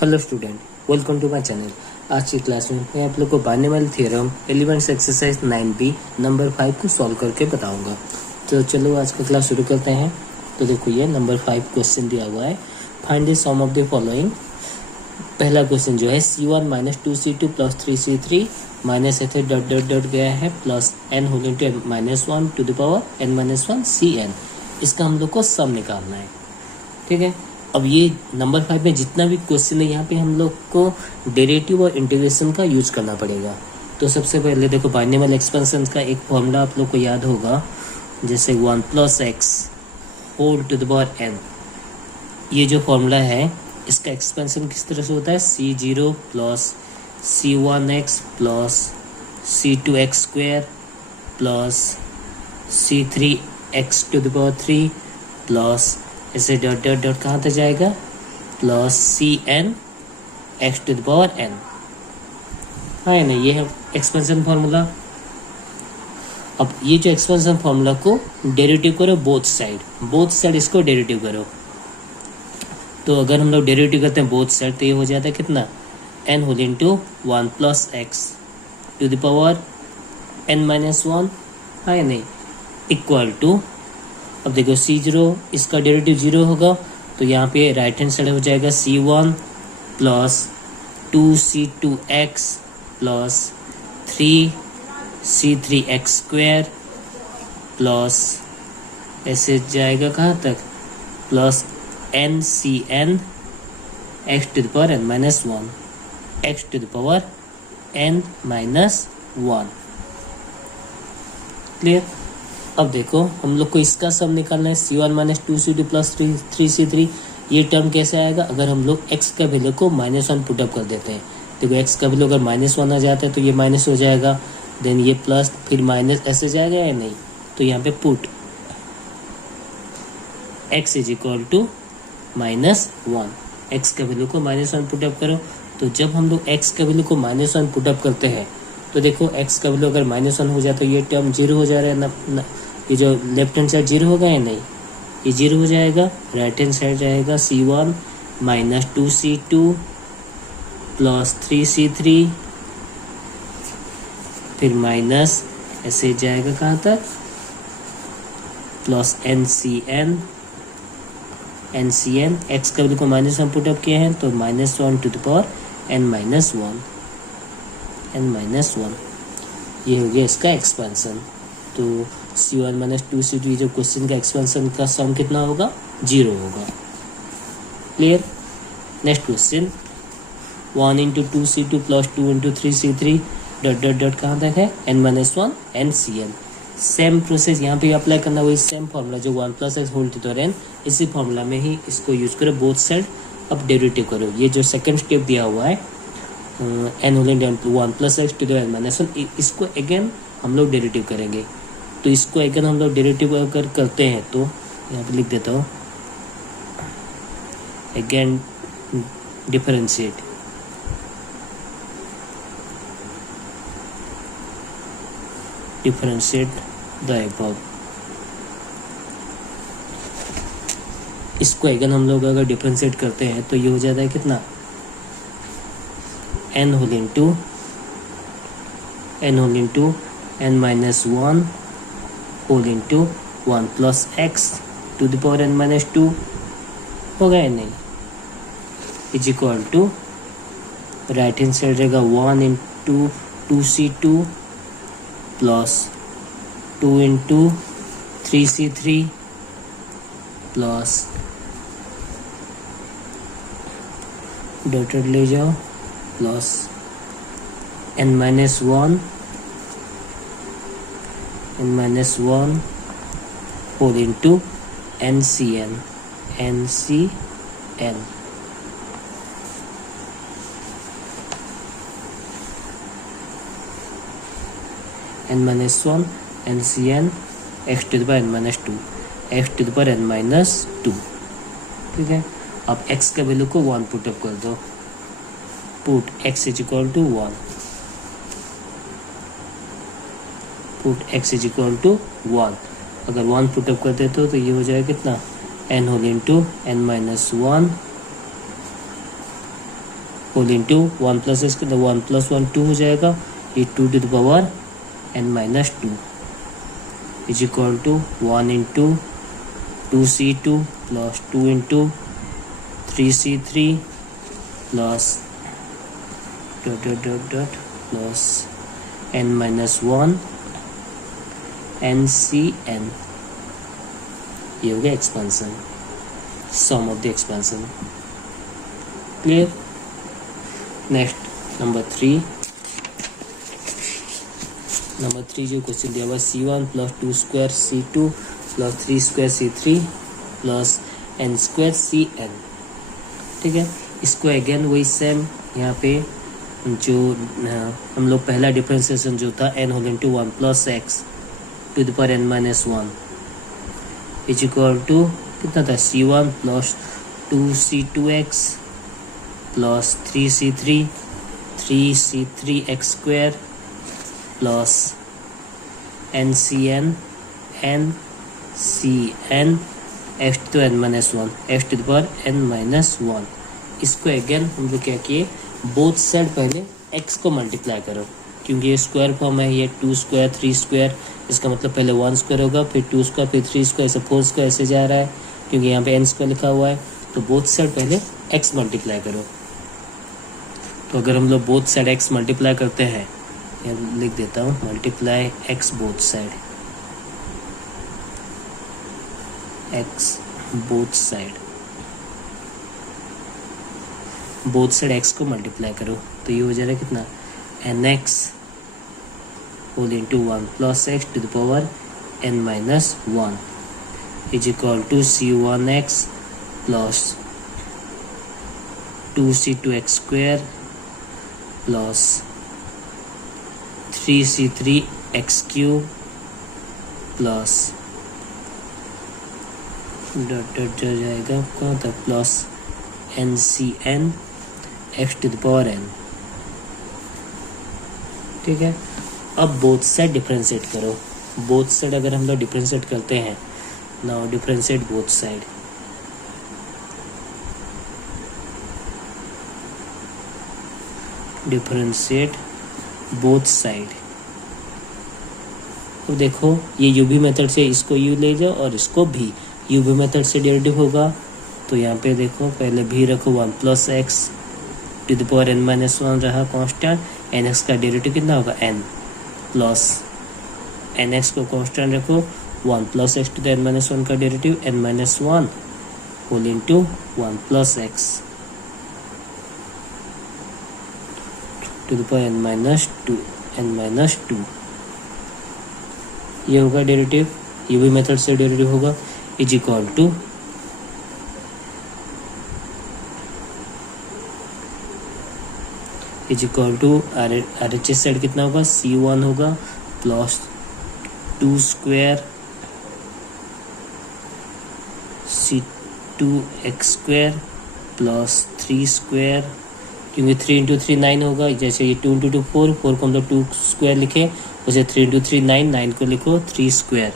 Hello student, welcome to my channel. आज की class में मैं आप लोग को binomial theorem elements exercise 9B number 5 को सॉल्व करके बताऊंगा। तो चलो आज का क्लास शुरू करते हैं। तो देखो ये नंबर 5 क्वेश्चन दिया हुआ है। Find the sum of the following. पहला क्वेश्चन जो है C1 minus 2C2 plus 3C3 minus ऐसे डॉट डॉट डॉट गया है plus n whole into -1 to the power n-1 Cn। इसका हम लोग को सम निकालना है। ठीक है, अब ये नंबर 5 में जितना भी क्वेश्चन है यहाँ पे हम लोग को डेरिवेटिव और इंटीग्रेशन का यूज करना पड़ेगा। तो सबसे पहले देखो बाइनोमियल एक्सपेंशन का एक फॉर्मूला आप लोग को याद होगा, जैसे 1 plus X whole to the power n। ये जो फॉर्मूला है इसका एक्सपेंशन किस तरह से होता है, C0 plus C1x plus C2x square plus C3x to the power 3 plus ऐसे डॉट डॉट डॉट कहाँ तक जाएगा plus Cn x to the power n। हाँ है ना, ये है एक्सपेंशन फार्मूला। अब ये जो एक्सपेंशन फार्मूला को डेरिवेटिव करो बोथ साइड इसको डेरिवेटिव करो। तो अगर हम लोग डेरिवेटिव करते हैं बोथ साइड तो ये हो जाता है कितना, n whole into 1 plus x to the power n-1। हाँ या नहीं, इक्वल टू, अब देखो C0 इसका डेरिवेटिव 0 होगा तो यहाँ पे राइट हैंड साइड हो जाएगा C1 plus 2C2x plus 3C3x square plus ऐसे जाएगा कहाँ तक plus NCn x to the power n-1 x to the power n-1। Clear. अब देखो हम लोग को इसका सम निकालना है, C1 minus 2C2 plus 3C3। ये टर्म कैसे आएगा, अगर हम लोग x का वैल्यू को -1 पुटअप कर देते हैं। देखो x का वैल्यू अगर -1 आ जाता है तो ये माइनस हो जाएगा, देन ये प्लस फिर माइनस ऐसे जाएगा या नहीं। तो यहाँ पे put x is equal to -1, x का वैल्यू को -1 पुटअप करो। तो जब हम लोग x का वैल्यू को -1 पुटअप करते हैं तो देखो x का वैल्यू अगर -1 हो जाए तो ये टर्म 0 हो जा रहा है ये जो लेफ्ट हैंड साइड 0 होगा या नहीं, ये 0 हो जाएगा। राइट हैंड साइड जाएगा C1 minus 2C2 plus 3C3 फिर माइनस ऐसे जाएगा कहाँ तक प्लस NCn x का वैल्यू को -1 पुटअप किए हैं तो -1 टू द पावर n-1। ये हो गया इसका एक्सपेंशन। तो C1 माइनस 2C2 जो क्वेश्चन का एक्सपेंशन का सम कितना होगा, 0 होगा। Clear. Next question 1 into 2C2 plus 2 into 3C3 dot dot dot कहाँ तक है n-1 NCn। सेम प्रोसेस यहाँ पे अप्लाई करना, वही सेम फॉर्मूला जो 1 plus X whole to the n, इसी फॉर्मूला में ही इसको यूज करो, बोथ साइड अब डेरिवेटिव करो। ये जो सेकंड स्टेप दिया हुआ है n whole into 1 plus x to the n-1, इसको अगेन हम लोग डेरिवेटिव करेंगे। तो इसको अगेन हम लोग डेरिवेटिव अगर करते हैं तो यहाँ पे लिख देता हूँ अगेन डिफरेंशिएट। The above. इसको अगेन हम लोग अगर डिफरेंशिएट करते हैं तो ये हो जाता है कितना, n whole into n-1 whole into 1 plus x to the power n-2 होगा या नहीं, is equal to right hand side रहेगा 1 into 2C2 plus 2 into 3C3 plus dotted ले जाओ plus n-1 whole into NCn n-1 NCn x to the power n-2 x to the power n-2। ठीक है, अब x का value को 1 put up कर दो, put x is equal to 1, put x is equal to 1। अगर 1 पुटअप कर देते हो तो ये हो जाएगा कितना, n whole into n-1 whole into 1 plus x, 1 plus 1 2 हो जाएगा, ये 2 to the power n minus 2 is equal to 1 into 2c2 plus 2 into 3c3 plus dot dot dot dot plus n minus 1 NCN। ये हो गया expansion, sum of the expansion. Clear. Next number 3 जो question दिया हुआ C1 plus 2 square C2 plus 3 square C3 plus n square CN। ठीक है, इसको again वही सेम यहाँ पे जो हम लोग पहला डिफरेंशिएशन जो था n whole into 1 plus x to the power n minus 1 is equal to कितना था, C1 plus 2c2x plus 3c3 x square plus NCN x to n minus 1 x to the power n minus 1। इसको again हम लोग क्या किए, both side पहले x को multiply करो, क्योंकि ये स्क्वायर फॉर्म है, ये 2 स्क्वायर 3 स्क्वायर, इसका मतलब पहले 1 स्क्वायर होगा, फिर 2 स्क्वायर, फिर 3 स्क्वायर, ऐसे 4 स्क्वायर ऐसे जा रहा है, क्योंकि यहाँ पे n स्क्वायर लिखा हुआ है। तो बोथ साइड पहले x मल्टीप्लाई करो। तो अगर हम लोग बोथ साइड x मल्टीप्लाई करते हैं, लिख देता हूँ, multiply x both side, x both side x को मल्टीप्लाई करो, तो ये हो जाएगा कितना, nx whole into 1 plus x to the power n minus 1 is equal to C1x plus 2c2x square plus 3c3x cube plus dot dot जो जाएगा कहाँ तक, plus NCN x to the power n। ठीक है, अब बोथ साइड डिफरेंशिएट करो। Both side अगर हम लोग डिफरेंशिएट करते हैं, now differentiate both side, differentiate both side. तो देखो ये यूवी मेथड से इसको यू ले जाओ और इसको भी यूवी मेथड से डेरिवेटिव होगा। तो यहाँ पे देखो पहले भी रखो 1 plus x to the power n minus 1 रहा कांस्टेंट, nx का डेरिवेटिव कितना होगा n प्लस nx को कांस्टेंट रखो, 1 plus x to the n minus 1 का derivative n minus 1 whole into 1 plus x to the power n minus 2 ये होगा derivative, UV method से डेरिवेटिव होगा, is equal to RHS side कितना होगा, C1 होगा plus 2 square C2x square plus 3 square, क्योंकि 3 into 3 9 होगा, जैसे ये 2 इंटू 2 4 को हम लोग 2 स्क्वायर लिखे, वैसे 3 इंटू 3 9 9 को लिखो 3 square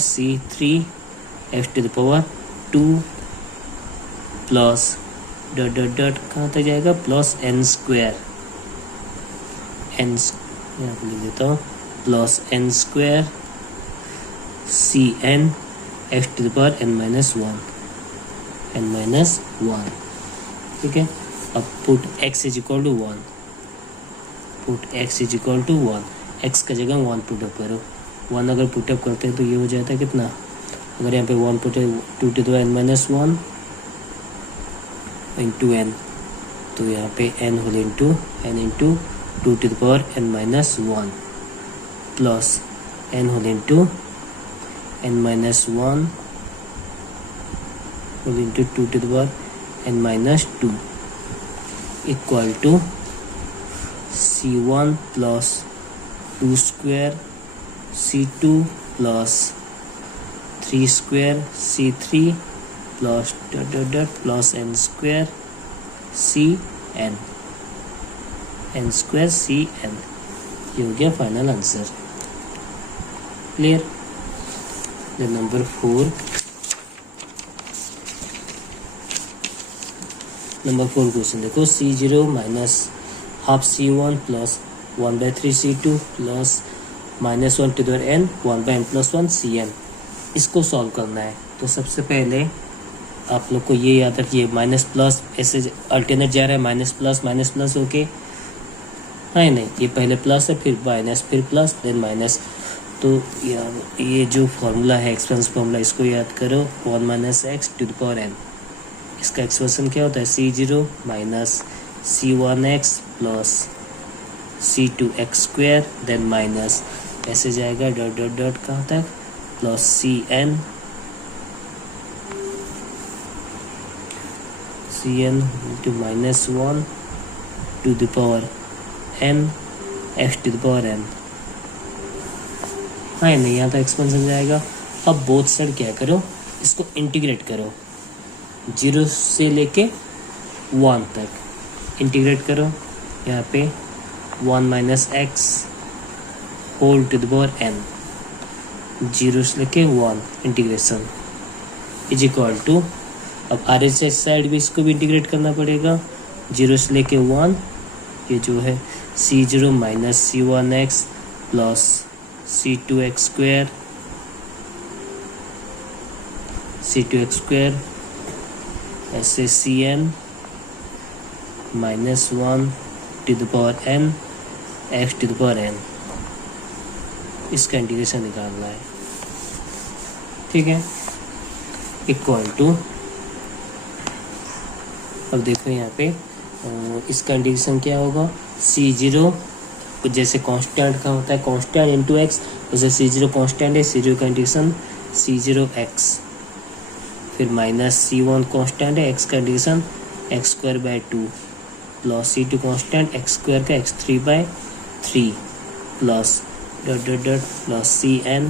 C3 x to the power 2 plus dot dot dot कहाँ तक जाएगा, प्लस n स्क्वायर, यहाँ पर लिख देता हूँ, plus n square CN x to the power n minus 1। ठीक है, अब put x is equal to 1, x का जगह 1 पुटअप करो। 1 अगर पुटअप करते हैं तो ये हो जाता है कितना, अगर यहाँ पे 1 put 2 to the n minus 1 into n, तो यहाँ पे n whole into 2 to the power n minus 1 plus n whole into n minus 1 whole into 2 to the power n minus 2 equal to C1 plus 2 square C2 plus 3 square C3 plus dot dot dot plus n square CN, ये हो गया final answer. Clear. The number 4, number 4 question देखो, C0 minus half C1 plus 1/3 C2 plus -1 to the power n 1/n plus 1 Cn, इसको solve करना है। तो सबसे पहले आप लोग को ये याद रखिए, माइनस प्लस ऐसे अल्टरनेट जा रहा है, माइनस प्लस ओके है नहीं, ये पहले प्लस है फिर माइनस फिर प्लस देन माइनस। तो ये जो फॉर्मूला है एक्सपेंस फॉर्मूला, इसको याद करो, 1 - x to the power n। इसका एक्सप्रेशन क्या होता है, C0 minus C1x plus C2x square then minus ऐसे जाएगा डॉट डॉट डॉट कहाँ तक plus Cn into -1 to the power n x to the power n है नहीं, यहाँ तक एक्सपेंशन जाएगा। अब बोथ साइड क्या करो, इसको इंटीग्रेट करो, 0 से लेके 1 तक इंटीग्रेट करो। यहाँ पे 1 - x whole to the power n, 0 से लेके 1 इंटीग्रेशन इज इक्वल टू, अब RHS साइड भी इसको भी इंटीग्रेट करना पड़ेगा, 0 से लेके 1, ये जो है C0 minus C1x plus C2x square ऐसे Cn -1 to the power n x to the power n, इसका इंटीग्रेशन निकालना है, ठीक है, इक्वल टू। अब देखो यहाँ पे इसका इंटीग्रेशन क्या होगा, C0 जैसे कांस्टेंट का होता है कांस्टेंट इंटू एक्स, जैसे C0 कांस्टेंट है, C0 का इंटीग्रेशन C0x, फिर माइनस C1 कांस्टेंट है, x का integration x²/2 plus C2 constant x² का x3/3 plus dot dot dot plus Cn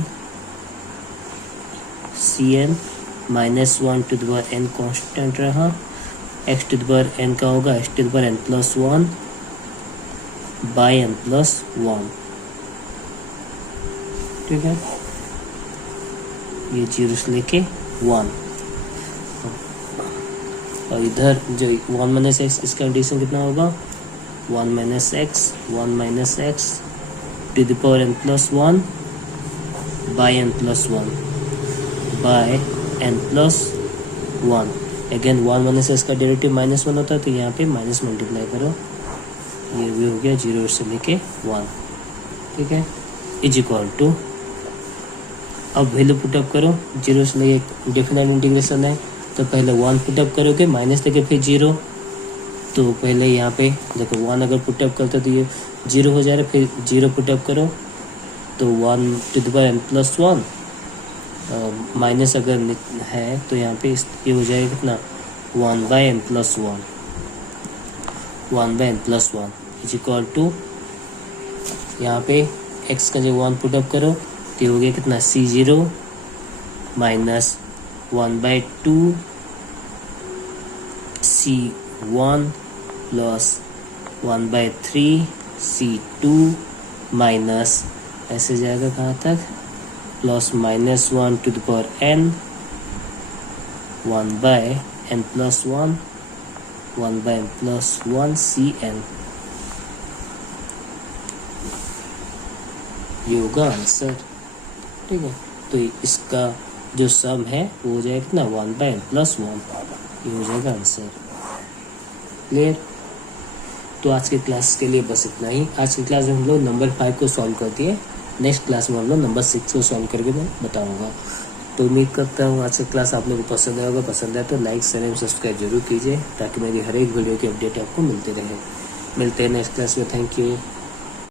-1 to the power n constant रहा, x to the power n का होगा x to the power n plus 1 by n plus 1, ठीक है, ये 0 से लेके 1। और इधर जो 1 - x, इसका एडिशन कितना होगा, 1 - x to the power n plus 1 by n plus 1 by n plus 1। Again 1 - x का डेरिवेटिव -1 होता है, तो यहाँ पे माइनस मल्टीप्लाई करो, ये भी हो गया 0 से लेके 1, ठीक है, इज इक्वल टू। अब वैल्यू पुटअप करो, 0 से लेके डेफिनेट इंटीग्रेशन है, तो पहले 1 पुटअप करोगे माइनस लेके फिर 0, तो पहले यहाँ पे देखो 1 अगर पुटअप करते तो ये 0 हो जा रहा है, फिर 0 पुटअप करो तो 1 to the power n plus 1, minus अगर है तो यहाँ पे ये हो जाएगा कितना 1/n plus 1, 1/n plus 1 is equal to, यहाँ पे x का जो 1 पुटअप करो तो ये हो गया कितना C0 minus 1/2 C1 plus 1/3 C2 minus ऐसे जाएगा कहाँ तक plus -1 to the power n 1/n plus 1 1/n plus 1 Cn, ये होगा आंसर, ठीक है। तो इसका जो सम है वो हो जाएगा कितना 1/n प्लस 1, ये हो जाएगा आंसर, क्लियर। तो आज के क्लास के लिए बस इतना ही। आज की क्लास में हम लोग नंबर 5 को सॉल्व कर दिए, नेक्स्ट क्लास में हम लोग नंबर 6 को सॉल्व करके मैं बताऊंगा। तो उम्मीद करता हूँ आज की क्लास आप लोगों को पसंद आएगा। पसंद आए तो लाइक शेयर एंड सब्सक्राइब जरूर कीजिए, ताकि मेरी हर एक वीडियो की अपडेट आपको मिलते रहे। मिलते हैं नेक्स्ट क्लास में, थैंक यू।